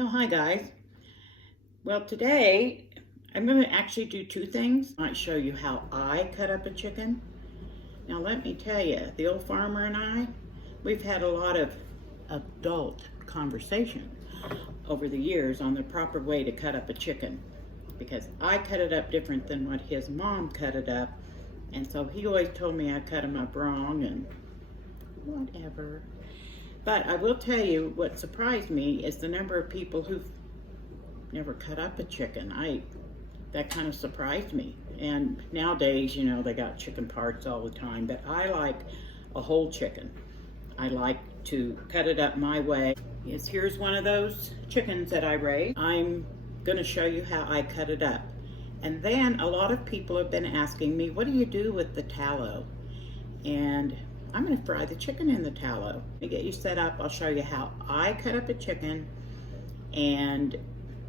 Well, hi guys. Well, today I'm going to actually do two things. I might show you how I cut up a chicken. Now let me tell you, the old farmer and I, we've had a lot of adult conversation over the years on the proper way to cut up a chicken, because I cut it up different than what his mom cut it up, and so he always told me I cut him up wrong and whatever. But I will tell you, what surprised me is the number of people who've never cut up a chicken. That kind of surprised me. And nowadays, you know, they got chicken parts all the time, but I like a whole chicken. I like to cut it up my way. Yes, here's one of those chickens that I raised. I'm gonna show you how I cut it up. And then a lot of people have been asking me, what do you do with the tallow? And I'm gonna fry the chicken in the tallow. To get you set up, I'll show you how I cut up a chicken, and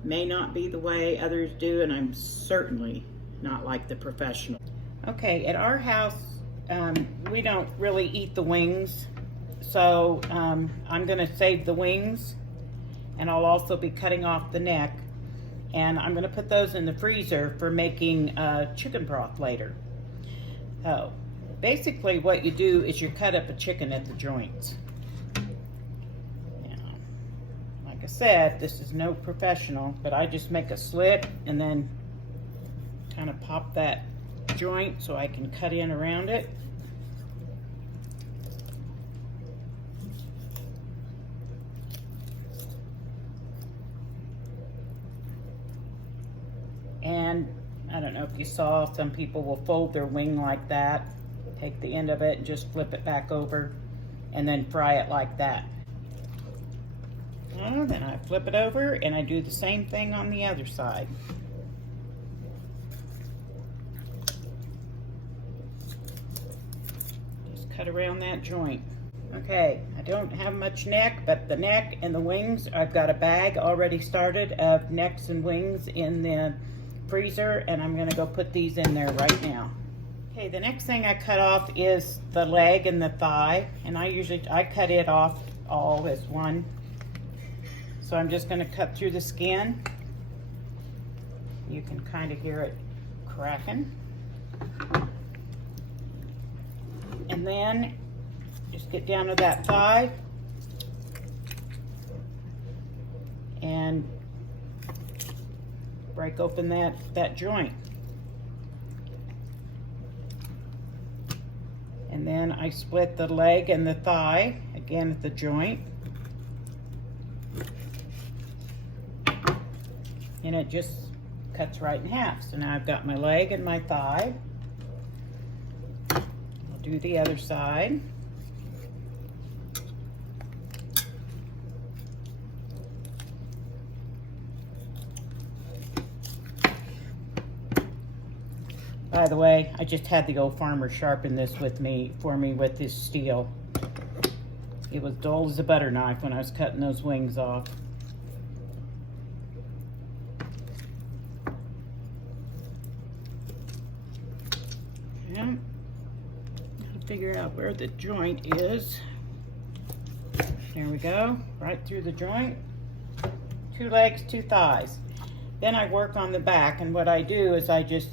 may not be the way others do, and I'm certainly not like the professional. Okay, at our house, we don't really eat the wings, so I'm gonna save the wings, and I'll also be cutting off the neck, and I'm gonna put those in the freezer for making chicken broth later. So basically what you do is you cut up a chicken at the joints. Now, like I said, this is no professional, but I just make a slit and then kind of pop that joint so I can cut in around it. And I don't know if you saw, some people will fold their wing like that. Take the end of it and just flip it back over and then fry it like that. And then I flip it over and I do the same thing on the other side. Just cut around that joint. Okay, I don't have much neck, but the neck and the wings, I've got a bag already started of necks and wings in the freezer, and I'm gonna go put these in there right now. Okay, the next thing I cut off is the leg and the thigh, and I cut it off all as one. So I'm just gonna cut through the skin. You can kind of hear it cracking. And then just get down to that thigh and break open that joint. And then I split the leg and the thigh, again at the joint. And it just cuts right in half. So now I've got my leg and my thigh. I'll do the other side. By the way, I just had the old farmer sharpen this for me with his steel. It was dull as a butter knife when I was cutting those wings off. And I'll figure out where the joint is. There we go, right through the joint. 2 legs, 2 thighs. Then I work on the back, and what I do is I just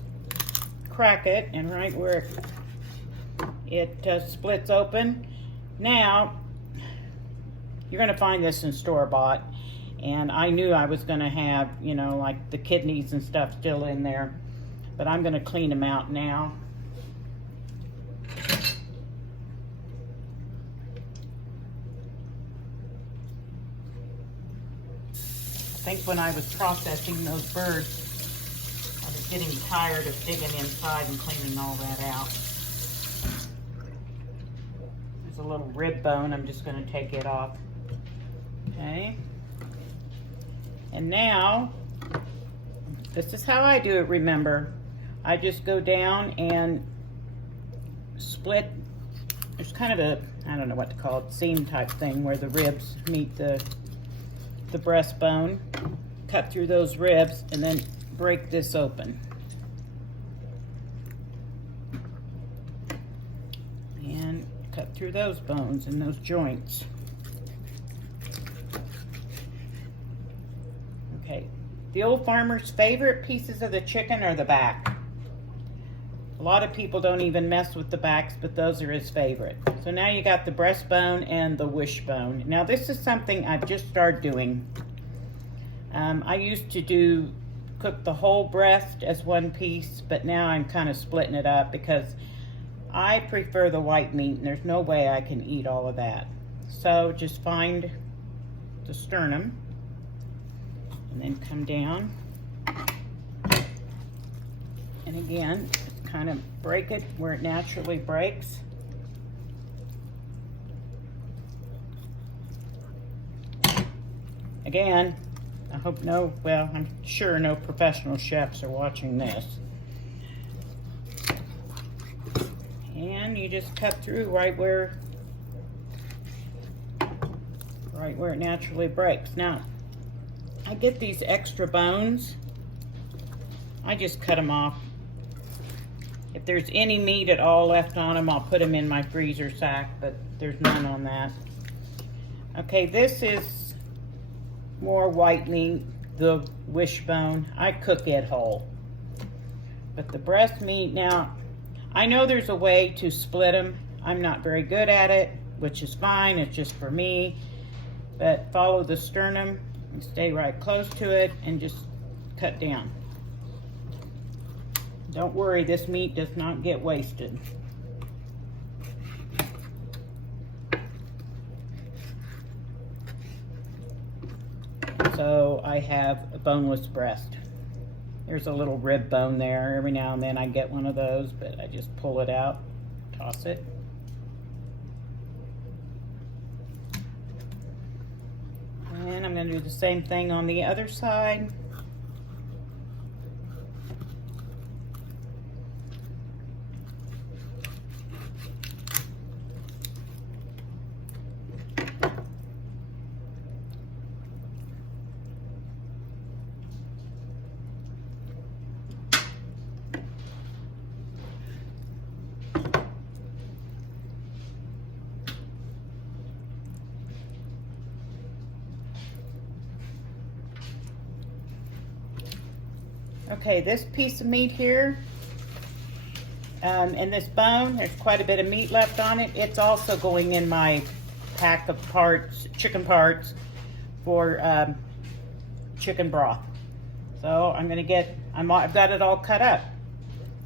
crack it, and right where it splits open. Now, you're gonna find this in store-bought, and I knew I was gonna have, you know, like the kidneys and stuff still in there, but I'm gonna clean them out now. I think when I was processing those birds, I was getting tired of digging inside and cleaning all that out. There's a little rib bone. I'm just going to take it off. Okay. And now, this is how I do it, remember. I just go down and split. There's kind of a, I don't know what to call it, seam type thing where the ribs meet the breastbone. Cut through those ribs and then break this open. And cut through those bones and those joints. Okay, the old farmer's favorite pieces of the chicken are the back. A lot of people don't even mess with the backs, but those are his favorite. So now you got the breastbone and the wishbone. Now this is something I've just started doing. I used to cook the whole breast as one piece, but now I'm kind of splitting it up because I prefer the white meat and there's no way I can eat all of that. So just find the sternum and then come down. And again, kind of break it where it naturally breaks. Again, I hope I'm sure no professional chefs are watching this. And you just cut through right where it naturally breaks. Now, I get these extra bones. I just cut them off. If there's any meat at all left on them, I'll put them in my freezer sack, but there's none on that. Okay, this is more white meat, the wishbone. I cook it whole. But the breast meat, now, I know there's a way to split them. I'm not very good at it, which is fine, it's just for me. But follow the sternum and stay right close to it and just cut down. Don't worry, this meat does not get wasted. So I have a boneless breast. There's a little rib bone there. Every now and then I get one of those, but I just pull it out, toss it. And I'm going to do the same thing on the other side. Okay, this piece of meat here, and this bone, there's quite a bit of meat left on it. It's also going in my pack of parts, chicken parts, for chicken broth. So I'm gonna I've got it all cut up.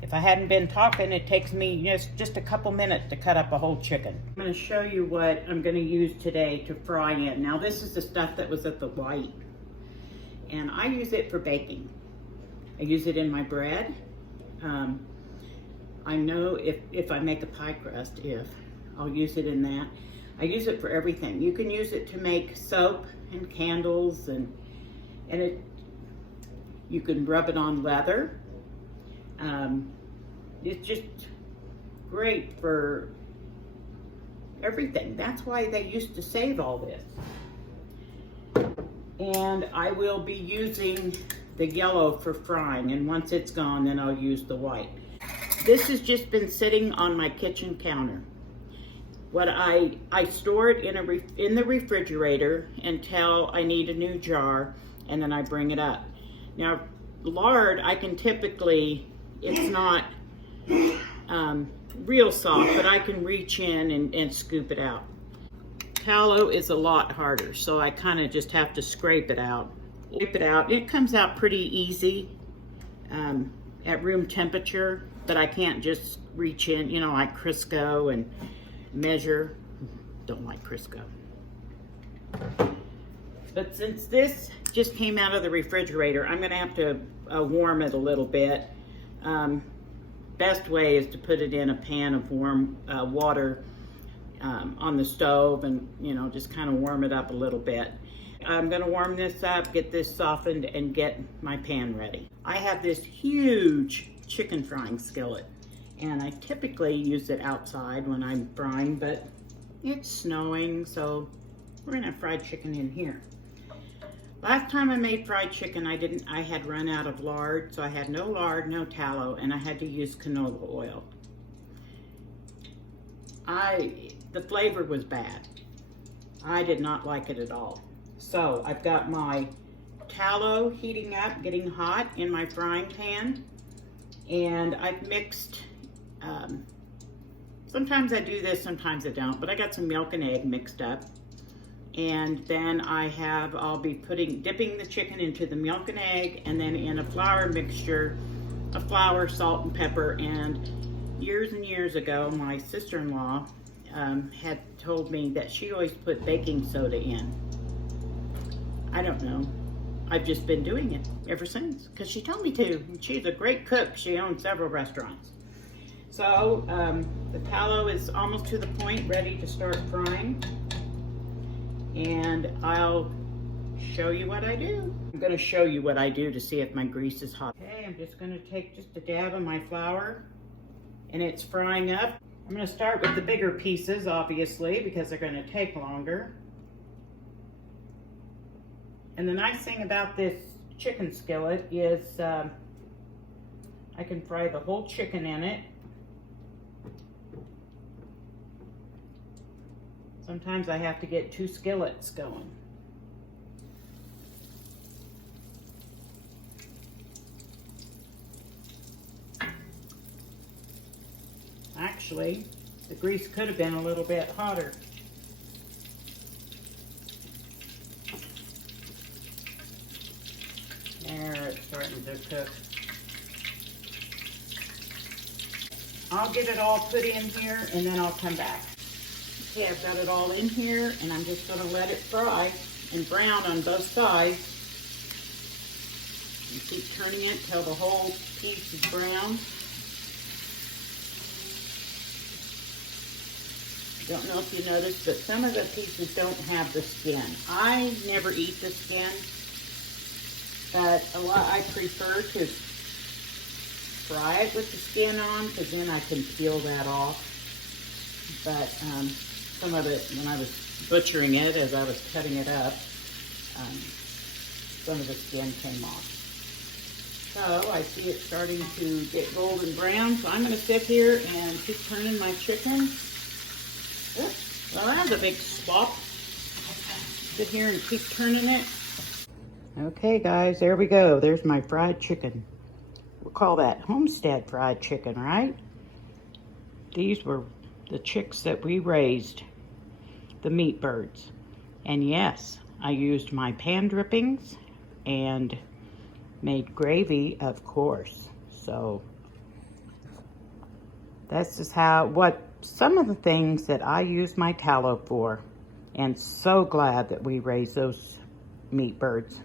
If I hadn't been talking, it takes me just a couple minutes to cut up a whole chicken. I'm gonna show you what I'm gonna use today to fry it. Now this is the stuff that was at the white, and I use it for baking. I use it in my bread. I know if I make a pie crust, I'll use it in that. I use it for everything. You can use it to make soap and candles, and you can rub it on leather. It's just great for everything. That's why they used to save all this. And I will be using the yellow for frying, and once it's gone, then I'll use the white. This has just been sitting on my kitchen counter. What I store it in the refrigerator until I need a new jar, and then I bring it up. Now, lard, I can typically, it's not real soft, but I can reach in and scoop it out. Tallow is a lot harder, so I kind of just have to scrape it out. It comes out pretty easy at room temperature, but I can't just reach in, like Crisco and measure. Don't like Crisco. But since this just came out of the refrigerator, I'm gonna have to warm it a little bit. Best way is to put it in a pan of warm water on the stove, and just kind of warm it up a little bit. I'm gonna warm this up, get this softened, and get my pan ready. I have this huge chicken frying skillet, and I typically use it outside when I'm frying, but it's snowing, so we're gonna have fried chicken in here. Last time I made fried chicken, I had run out of lard, so I had no lard, no tallow, and I had to use canola oil. The flavor was bad. I did not like it at all. So I've got my tallow heating up, getting hot in my frying pan. And I've mixed, sometimes I do this, sometimes I don't, but I got some milk and egg mixed up. And then I'll be dipping the chicken into the milk and egg, and then in a flour mixture of flour, salt, and pepper. And years ago, my sister-in-law had told me that she always put baking soda in. I don't know. I've just been doing it ever since because she told me to. She's a great cook. She owns several restaurants. So the tallow is almost to the point, ready to start frying. And I'll show you what I do. I'm going to show you what I do to see if my grease is hot. Okay, I'm just going to take just a dab of my flour, and it's frying up. I'm going to start with the bigger pieces, obviously, because they're going to take longer. And the nice thing about this chicken skillet is I can fry the whole chicken in it. Sometimes I have to get 2 skillets going. Actually, the grease could have been a little bit hotter. There, it's starting to cook. I'll get it all put in here and then I'll come back. Okay, I've got it all in here and I'm just going to let it fry and brown on both sides. And keep turning it till the whole piece is brown. Don't know if you noticed, but some of the pieces don't have the skin. I never eat the skin, but I prefer to fry it with the skin on because then I can peel that off. But some of it, when I was butchering it, as I was cutting it up, some of the skin came off. So I see it starting to get golden brown, so I'm going to sit here and keep turning my chicken. Oops. Well, that was a big swap. Sit here and keep turning it. Okay, guys, there we go. There's my fried chicken. We'll call that homestead fried chicken, right? These were the chicks that we raised, the meat birds. And yes, I used my pan drippings and made gravy, of course. So this is some of the things that I use my tallow for. And so glad that we raised those meat birds.